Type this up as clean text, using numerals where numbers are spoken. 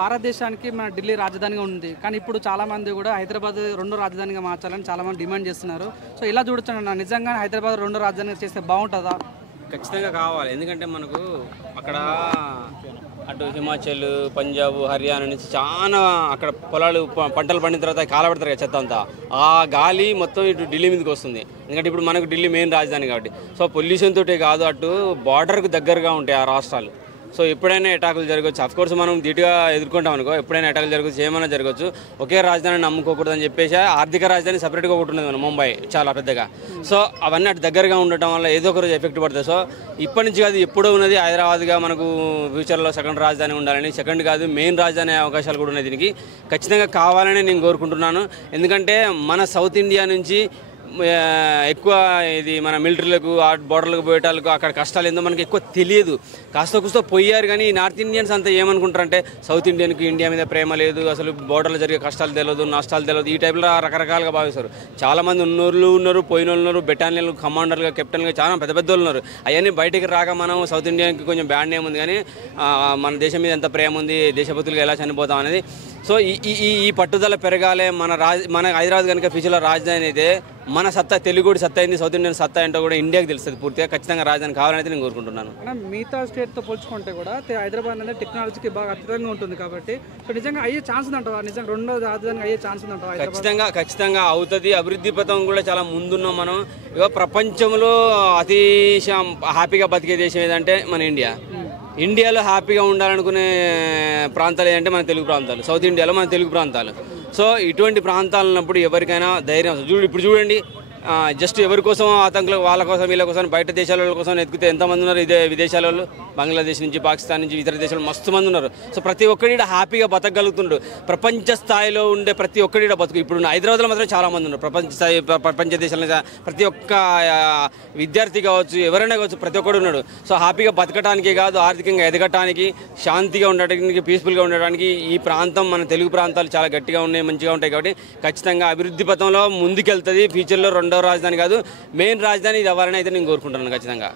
భారతదేశానికి మన ఢిల్లీ రాజధానిగా ఉంది. కానీ ఇప్పుడు చాలామంది కూడా హైదరాబాద్ రెండో రాజధానిగా మార్చాలని చాలామంది డిమాండ్ చేస్తున్నారు. సో ఇలా చూడొచ్చు నిజంగా హైదరాబాద్ రెండో రాజధానిగా చేస్తే బాగుంటుందా? ఖచ్చితంగా కావాలి. ఎందుకంటే మనకు అక్కడ అటు హిమాచల్, పంజాబ్, హర్యానా నుంచి చాలా అక్కడ పొలాలు పంటలు పండిన తర్వాత కాలబెడతారు కదా చెత్త అంతా. ఆ గాలి మొత్తం ఇటు ఢిల్లీ మీదకి వస్తుంది. ఎందుకంటే ఇప్పుడు మనకు ఢిల్లీ మెయిన్ రాజధాని కాబట్టి. సో పొల్యూషన్ తోటే కాదు, అటు బార్డర్కు దగ్గరగా ఉంటాయి ఆ రాష్ట్రాలు. సో ఎప్పుడైనా అటాకులు జరగవచ్చు. అఫ్కోర్స్ మనం ధీటుగా ఎదుర్కొంటాం అనుకో, ఎప్పుడైనా అటాకులు జరగవచ్చు, ఏమైనా జరగవచ్చు. ఒకే రాజధాని నమ్ముకోకూడదు అని చెప్పేసి ఆర్థిక రాజధాని సపరేట్గా ఒకటి ఉన్నది మన ముంబై చాలా పెద్దగా. సో అవన్నీ అటు దగ్గరగా ఉండటం వల్ల ఏదో ఒక రోజు ఎఫెక్ట్ పడుతుంది. సో ఇప్పటి నుంచి కాదు, ఎప్పుడో ఉన్నది హైదరాబాద్గా మనకు ఫ్యూచర్లో సెకండ్ రాజధాని ఉండాలని, సెకండ్ కాదు మెయిన్ రాజధాని అవకాశాలు కూడా ఉన్నాయి. దీనికి ఖచ్చితంగా కావాలని నేను కోరుకుంటున్నాను. ఎందుకంటే మన సౌత్ ఇండియా నుంచి ఎక్కువ ఇది మన మిలిటరీలకు బోర్డర్లకు పోయేటాలకు అక్కడ కష్టాలు ఏందో మనకి ఎక్కువ తెలియదు. కాస్త కూస్తో పోయారు. కానీ నార్త్ ఇండియన్స్ అంతా ఏమనుకుంటారంటే సౌత్ ఇండియన్కి ఇండియా మీద ప్రేమ లేదు, అసలు బోర్డర్లో జరిగే కష్టాలు తెలియదు, నష్టాలు తెలియదు, ఈ టైప్లో రకరకాలుగా భావిస్తారు. చాలామంది ఉన్నారు, పోయిన వాళ్ళు ఉన్నారు, బెటాలియన్లు కమాండర్లుగా, కెప్టెన్గా చాలా పెద్ద పెద్ద వాళ్ళు ఉన్నారు. అవన్నీ బయటికి రాక మనం సౌత్ ఇండియాకి కొంచెం బ్యాడ్ నేమ్ ఉంది. కానీ మన దేశం మీద ఎంత ప్రేమ ఉంది, దేశభక్తులుగా ఎలా చనిపోతాం అనేది. సో ఈ పట్టుదల పెరగాలి. మన హైదరాబాద్ కనుక ఫ్యూచర్లో రాజధాని అయితే మన సత్తా, తెలుగుడి సత్తా అయింది, సౌత్ ఇండియన్ సత్తా ఏంటో కూడా ఇండియాకి తెలుస్తుంది పూర్తిగా. ఖచ్చితంగా రాజధాని కావాలని నేను కోరుకుంటున్నాను. మిగతా స్టేట్తో పోల్చుకుంటే కూడా హైదరాబాద్ అనేది టెక్నాలజీకి బాగా అద్భుతంగా ఉంటుంది కాబట్టి సో నిజంగా అయ్యే ఛాన్స్ ఉందంటావా? నిజంగా రెండో రాజధాని అయ్యే ఛాన్స్ ఉందంటావా? ఖచ్చితంగా అవుతుంది. అభివృద్ధి పథం కూడా చాలా ముందున్నాం మనం. ఇక ప్రపంచంలో అతి హ్యాపీగా బతికే దేశం ఏదంటే మన ఇండియా. ఇండియాలో హ్యాపీగా ఉండాలనుకునే ప్రాంతాలు ఏంటంటే మన తెలుగు ప్రాంతాలు. సౌత్ ఇండియాలో మన తెలుగు ప్రాంతాలు. సో ఇటువంటి ప్రాంతాలు ఉన్నప్పుడు ఎవరికైనా ధైర్యం. ఇప్పుడు చూడండి, జస్ట్ ఎవరి కోసం ఆతంకులు, వాళ్ళ కోసం వీళ్ళ కోసం బయట దేశాల కోసం ఎత్తుకుతే ఎంతమంది ఉన్నారు. ఇదే విదేశాల వాళ్ళు, బంగ్లాదేశ్ నుంచి, పాకిస్తాన్ నుంచి, ఇతర దేశాలు మస్తు మంది ఉన్నారు. సో ప్రతి ఒక్కడి హ్యాపీగా బతకగలుగుతుండ్రు. ప్రపంచ స్థాయిలో ఉండే ప్రతి ఒక్కడి బతుకు. ఇప్పుడు హైదరాబాద్లో మాత్రం చాలా మంది ఉన్నారు. ప్రపంచ దేశాల ప్రతి ఒక్క విద్యార్థి కావచ్చు, ఎవరైనా కావచ్చు, ప్రతి ఒక్కడు ఉన్నాడు. సో హ్యాపీగా బతకడానికి కాదు, ఆర్థికంగా ఎదగటానికి, శాంతిగా ఉండటానికి, పీస్ఫుల్గా ఉండడానికి ఈ ప్రాంతం, మన తెలుగు ప్రాంతాలు చాలా గట్టిగా ఉన్నాయి, మంచిగా ఉంటాయి. కాబట్టి ఖచ్చితంగా అభివృద్ధి పథంలో ముందుకెళ్తుంది. ఫ్యూచర్లో రెండవ రాజధాని కాదు మెయిన్ రాజధాని ఇది అవ్వాలని అయితే నేను కోరుకుంటున్నాను ఖచ్చితంగా.